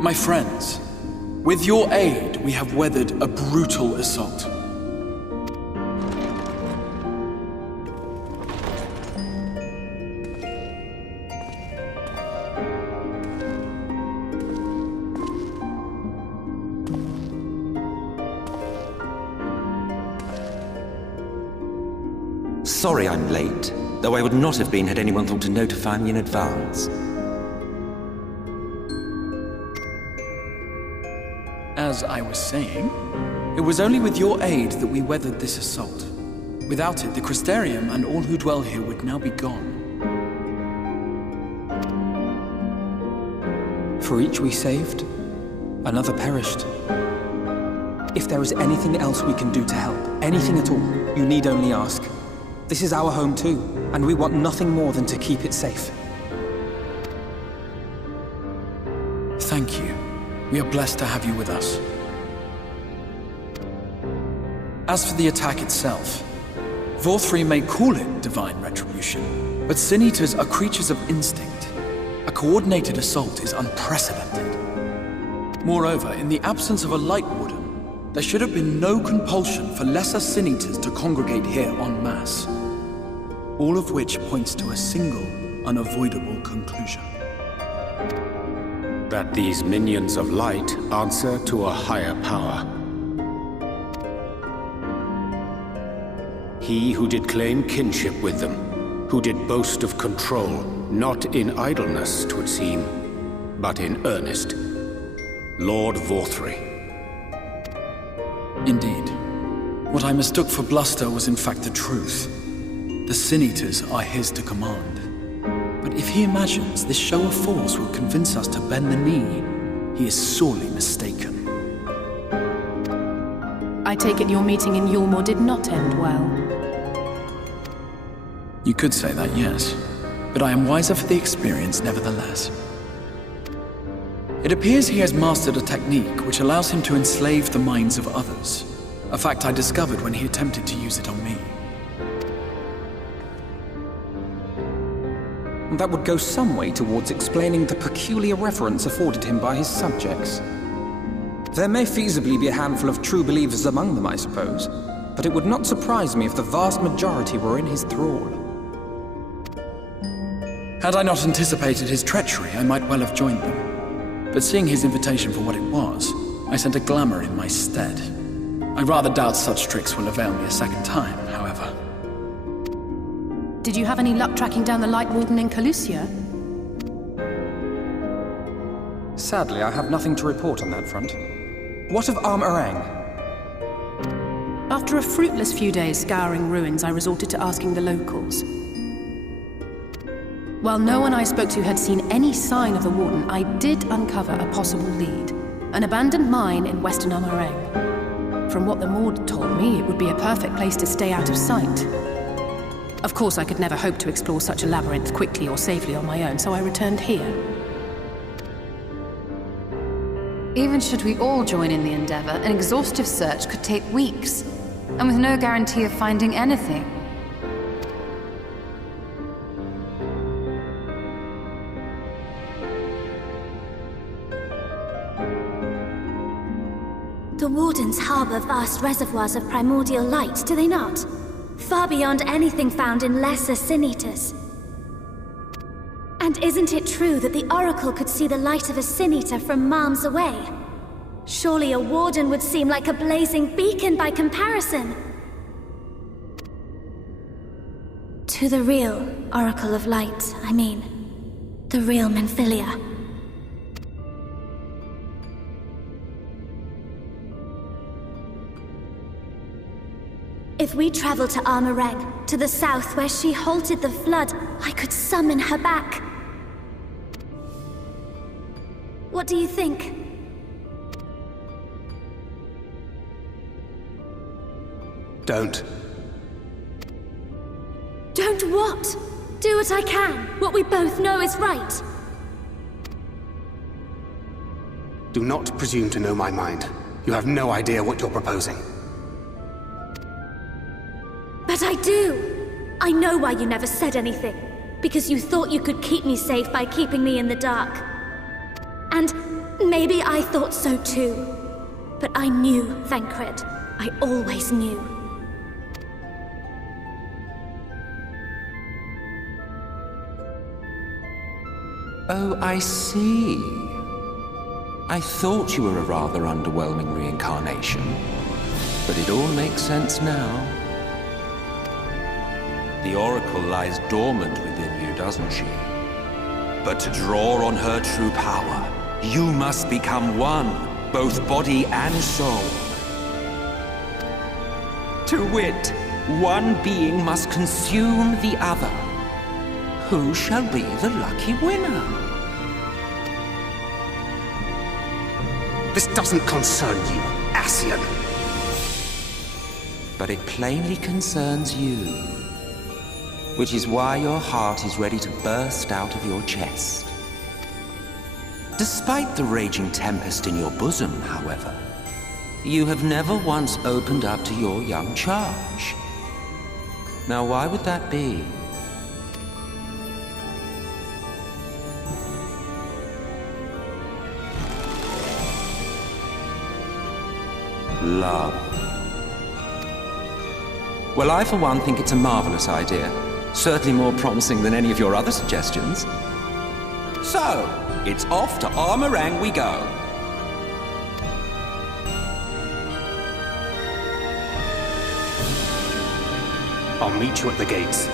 My friends, with your aid, we have weathered a brutal assault. Sorry I'm late, though I would not have been had anyone thought to notify me in advance. As I was saying, it was only with your aid that we weathered this assault. Without it, the Crystarium and all who dwell here would now be gone. For each we saved, another perished. If there is anything else we can do to help, anything at all, you need only ask. This is our home too, and we want nothing more than to keep it safe. Thank you. We are blessed to have you with us. As for the attack itself, Vauthry may call it divine retribution, but Sin Eaters are creatures of instinct. A coordinated assault is unprecedented. Moreover, in the absence of a Light Warden, there should have been no compulsion for lesser Sin Eaters to congregate here en masse. All of which points to a single, unavoidable conclusion. That these minions of light answer to a higher power. He who did claim kinship with them, who did boast of control, not in idleness, 'twould seem, but in earnest. Lord Vauthry. Indeed. What I mistook for bluster was in fact the truth. The Sin Eaters are his to command. But if he imagines this show of force will convince us to bend the knee, he is sorely mistaken. I take it your meeting in Yulmore did not end well. You could say that, yes. But I am wiser for the experience nevertheless. It appears he has mastered a technique which allows him to enslave the minds of others. A fact I discovered when he attempted to use it on me. That would go some way towards explaining the peculiar reverence afforded him by his subjects. There may feasibly be a handful of true believers among them, I suppose, but it would not surprise me if the vast majority were in his thrall. Had I not anticipated his treachery, I might well have joined them. But seeing his invitation for what it was, I sent a glamour in my stead. I rather doubt such tricks will avail me a second time, however. Did you have any luck tracking down the Light Warden in Calusia? Sadly, I have nothing to report on that front. What of Arm-Arang? After a fruitless few days scouring ruins, I resorted to asking the locals. While no one I spoke to had seen any sign of the Warden, I did uncover a possible lead. An abandoned mine in western Arm-Arang. From what the Maud told me, it would be a perfect place to stay out of sight. Of course, I could never hope to explore such a labyrinth quickly or safely on my own, so I returned here. Even should we all join in the endeavor, an exhaustive search could take weeks, and with no guarantee of finding anything. The Wardens harbor vast reservoirs of primordial light, do they not? Far beyond anything found in lesser Sin Eaters. And isn't it true that the Oracle could see the light of a Sin Eater from miles away? Surely a Warden would seem like a blazing beacon by comparison. To the real Oracle of Light, I mean. The real Minfilia. If we travel to Arm-Arang, to the south where she halted the flood, I could summon her back. What do you think? Don't. Don't what? Do what I can. What we both know is right. Do not presume to know my mind. You have no idea what you're proposing. But I do! I know why you never said anything. Because you thought you could keep me safe by keeping me in the dark. And Maybe I thought so too. But I knew, Thancred. I always knew. Oh, I see. I thought you were a rather underwhelming reincarnation, but it all makes sense now. The Oracle lies dormant within you, doesn't she? But to draw on her true power, you must become one, both body and soul. To wit, one being must consume the other. Who shall be the lucky winner? This doesn't concern you, Ascian. But it plainly concerns you. Which is why your heart is ready to burst out of your chest. Despite the raging tempest in your bosom, however, you have never once opened up to your young charge. Now, why would that be? Love. Well, I for one think it's a marvelous idea. Certainly more promising than any of your other suggestions. So, it's off to Armorang we go. I'll meet you at the gates.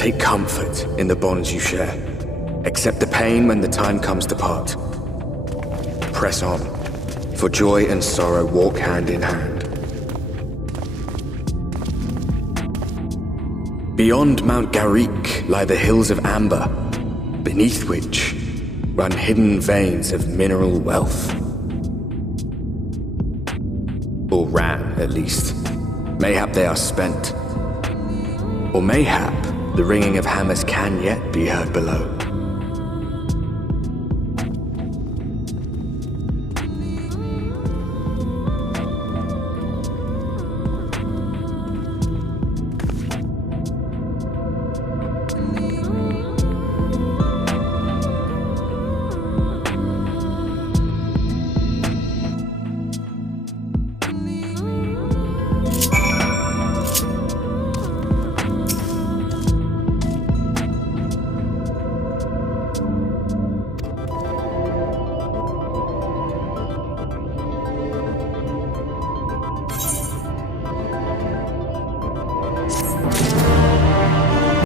take comfort in the bonds you share. Accept the pain when the time comes to part. Press on, for joy and sorrow walk hand in hand. Beyond Mount Garrick lie the hills of Amber, beneath which run hidden veins of mineral wealth. Or ran, at least. Mayhap they are spent. Or mayhap the ringing of hammers can yet be heard below.